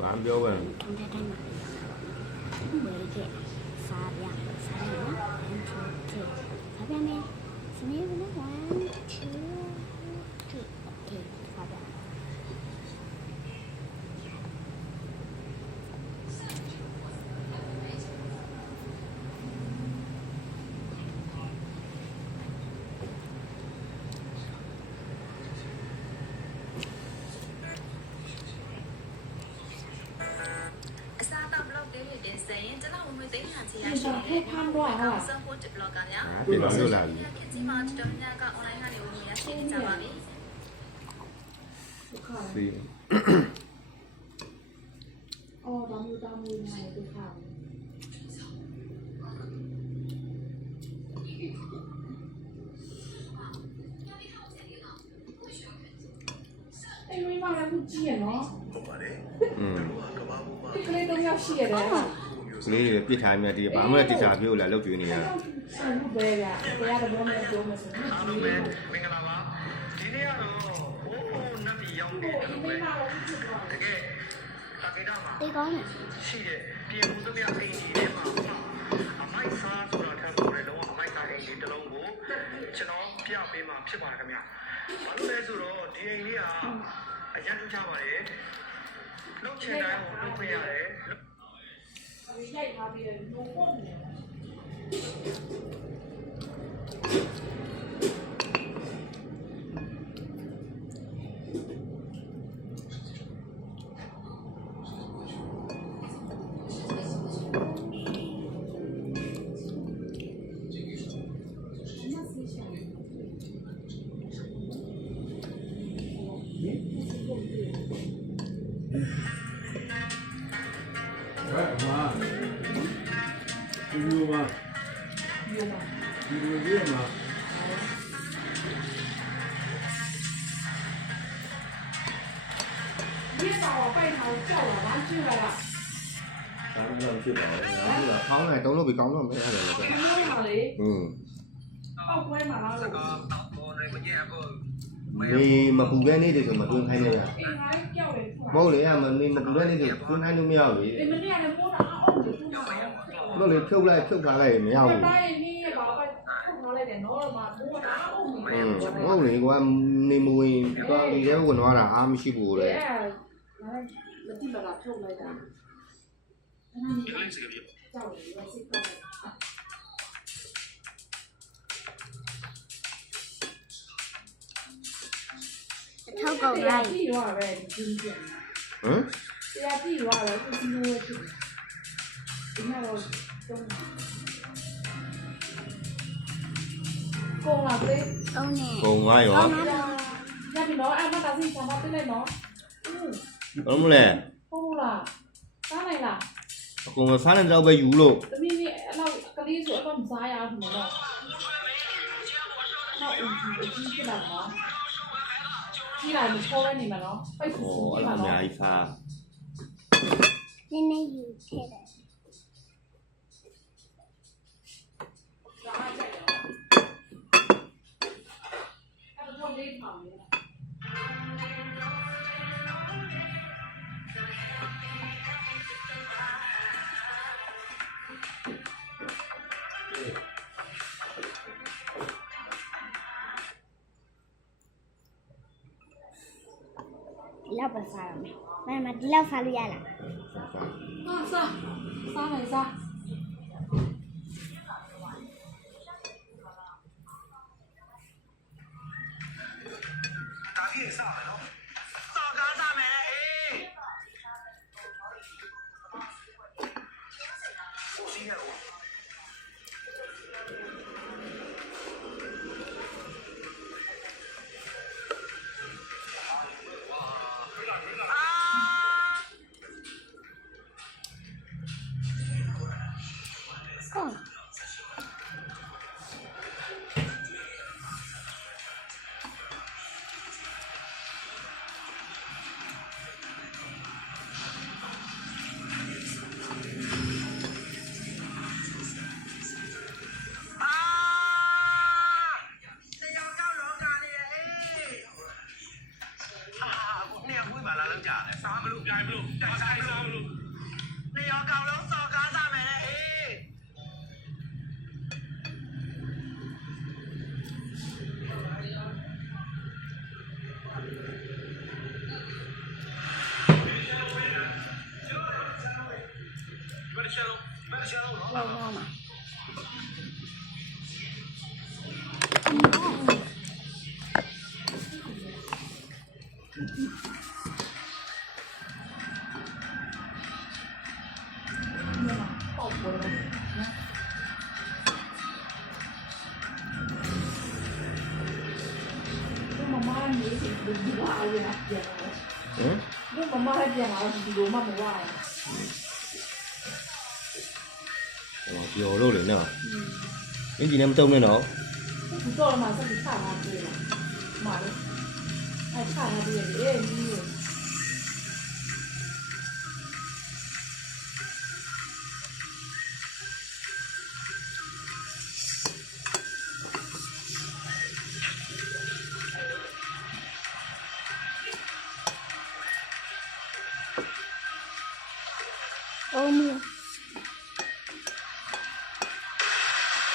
ဘာပြောပဲစားပြနော်စားပြမယ်စနေကလည်း1 2 3 okay စားပြให้ข้ามด้วยค่ะเป็นเราอยู่ไหนสิ อ๋อตามมือไงคือข่าวไอ้ไม่มาแล้วคุณเจี๋ยเนาะကလေးတော့ရောက်ရှိရတယ်ကလေးတွေပြစ်ထားမြတ်ဒီဘာမှတိကျပြောလာလောက်ကျွေးနေရဆန်လို့ပဲဗျာတရားတော်နဲ့ပြောမယ်ဆိုရင်အားလုံးပဲမင်္ဂလာပါဒီနေ့ကတော့ဘိုးဘိုးနတ်ပြည်ရောက်နေတယ်လို့ပဲတကယ်တာကိတာမှာဒီကောင်းတယ်ရှိတဲ့ပြည်မှုသမျှအိမ်ကြီးတွေမှာအမိုက်စားဆိုတာထပ်ပေါ်တယ်တော့အမိုက်စားအိမ်ကြီးတစ်လုံးကိုကျွန်တော်ပြပေးမှာဖြစ်ပါတယ်ခင်ဗျာဘာလို့လဲဆိုတော့ဒီအိမ်လေးကအရန်ထူးခြားပါတယ်လုတ်ချင်တိုင်းကိုလုတ်ခွင့်ရတယ်ရိုက်ထားပြီးတော့ဘုံပေါ့နေယူပါယူပါယူရမှာဒီတော့ပိုက်ထောင်ကြောက်လာဘာကြည့်လိုက်လားဒါမှမဟုတ်ဖြစ်ပါဘူး။ဒါကဖောင်းလိုက်တုံးလို့ပြီးကောင်းတော့မရတယ်လို့ပဲ။ဘယ်လိုပါလဲ။အောက်ပွဲမှာလားလို့နေမပူခဲနေတယ်ဆိုမတွန်းခိုင်းနေရ။အေးငါကြောက်တယ်။မဟုတ်လေအမနေမပူခဲနေတယ်တွန်းခိုင်းလို့မရဘူးလေ။ဒီမနေ့ကလည်းပိုးတာအောက်ကိုပိုးတာ။လို့လေဖြုတ်ထားလိုက်မရဘူး။တိုင်းนี่ဘာပဲထုတ်ထားလိုက်တယ်နော်။ပိုးတာအောက်ကို။ဟုတ်လေကနေမဝင်သွားဒီထဲဝင်သွားတာအားမရှိဘူးလေ။အဲ့မတိပါကဖြုတ်လိုက်တာ။အဲ့ဒါနဲ့ကြောက်တယ်စစ်တော့ထောက်ကောက်လိုက်ပြီးတော့ပဲဒီပြန်ဟမ်တရားပြီးတော့ပဲသူစီနိုးဖြစ်ဒီမှာတော့ကုန်လာပြီကောင်းနေကုန်သွားရောရပြီနော်အဲ့မှာတာစီဆာမတက်လိုက်နော်ဘာလို့လဲဟုတ်လားစားနိုင်လားအကုန်စားနေတော့ပဲယူလို့သမီးလေးအဲ့လောက်ကလေးဆိုအတော့မစားရဘူးနော်နောက်အကြီးဖြစ်လာနော်ကြီးလာမချောလဲနေမှာနော်ပိတ်စီစီအဲ့ဒါအများကြီးစားနည်းနည်းယူခဲ့တယ်လောက်ပဲစားရမယ်။မမဒီလောက်စားလို့ရလား။စားလိုက်စား။ဒါဖြစ်စားမယ်နော်စော်ကားစားမယ်အေးဟိုစီးရအောင် ပါလားလောက်ကြတယ်စားမလို့ပြိုင်မလို့တိုက်ဆိုင်စားမလို့နေရောကောင်လုံးစော်ကားစားမယ်လေဟေး老妈妈。妈妈，你是不是娃儿呀？嗯，那妈妈还变了，是罗妈妈娃呀？有肉的呢。你今天不动了喏？你到了马上就看他对了，妈的，哎看他对了，哎你。欧米。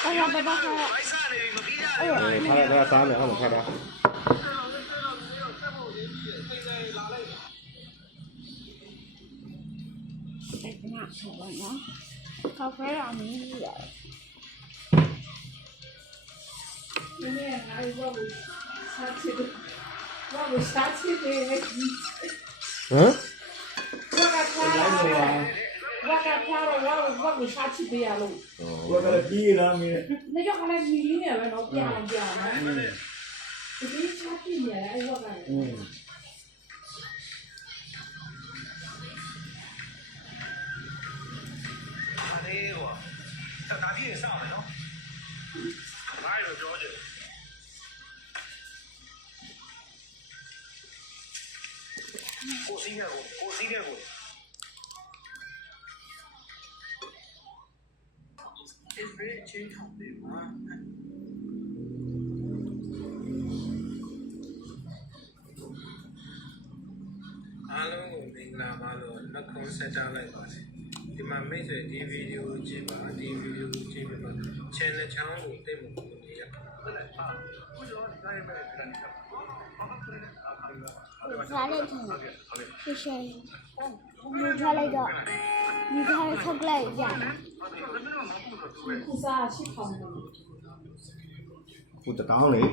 哎呀，爸爸看了。哎呦。他3秒，我看他。在这哪看了呢？咖啡让你热。今天还有我下去的，我下去的。嗯？我给他了，我给下去的呀喽。我给他低了没？那叫他来低呢，那变了。这给下去呢，我给。打地上了喏，哪有交警？过时间过。အားလုံးကိုမင်္ဂလာပါလို့နှုတ်ခွန်းဆက်ကြားလိုက်ပါတယ်ဒီမှာမိတ်ဆွေဒီဗီဒီယိုကြည့်ပါဒီဗီဒီယိုကြည့်ပြီးတော့ channel ချောင်းကိုသိမှမဟုတ်ဘူးရစားလိုက်တယ်။谢谢。你看那个，你看看过来一下。不是啊，去跑呢。กูจะต้องเลย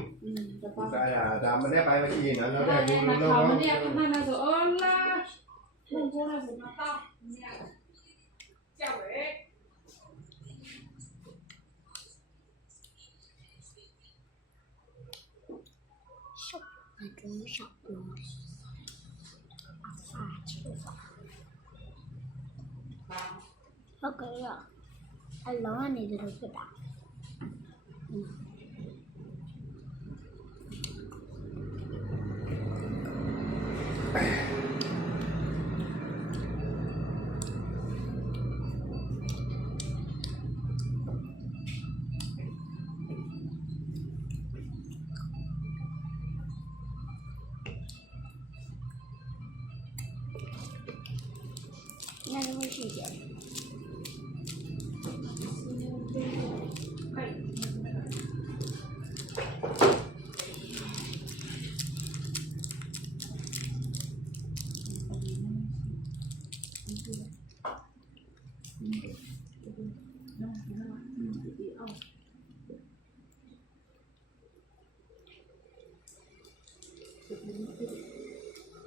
ใช่แต่มันได้ไปเมื่อกี้นะแล้วได้ดูแล้ว 那เนี่ย看那时候，哦啦，弄过那什么到，叫喂。那种小锅，好可以啊！哎，老安你这都不大。那就会细节。那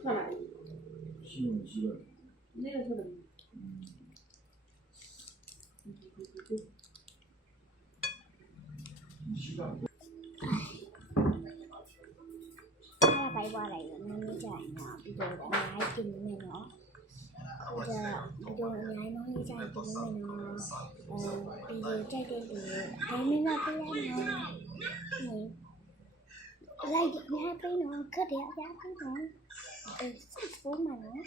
来，那个是的。ถ้าไปว่าอะไรมันไม่จ่ายเนาะไปโดนย้ายกินไม่เนาะจะไปโดนย้ายน้องไม่จ่ายกินไม่เนาะไปโดนใจเด็ดให้ไม่ว่าไปแล้วเนาะนี่อะไรเด็กไม่ให้ไปเนาะก็เดี๋ยวย้ายไปเนาะสักฟุ้งมาเนาะ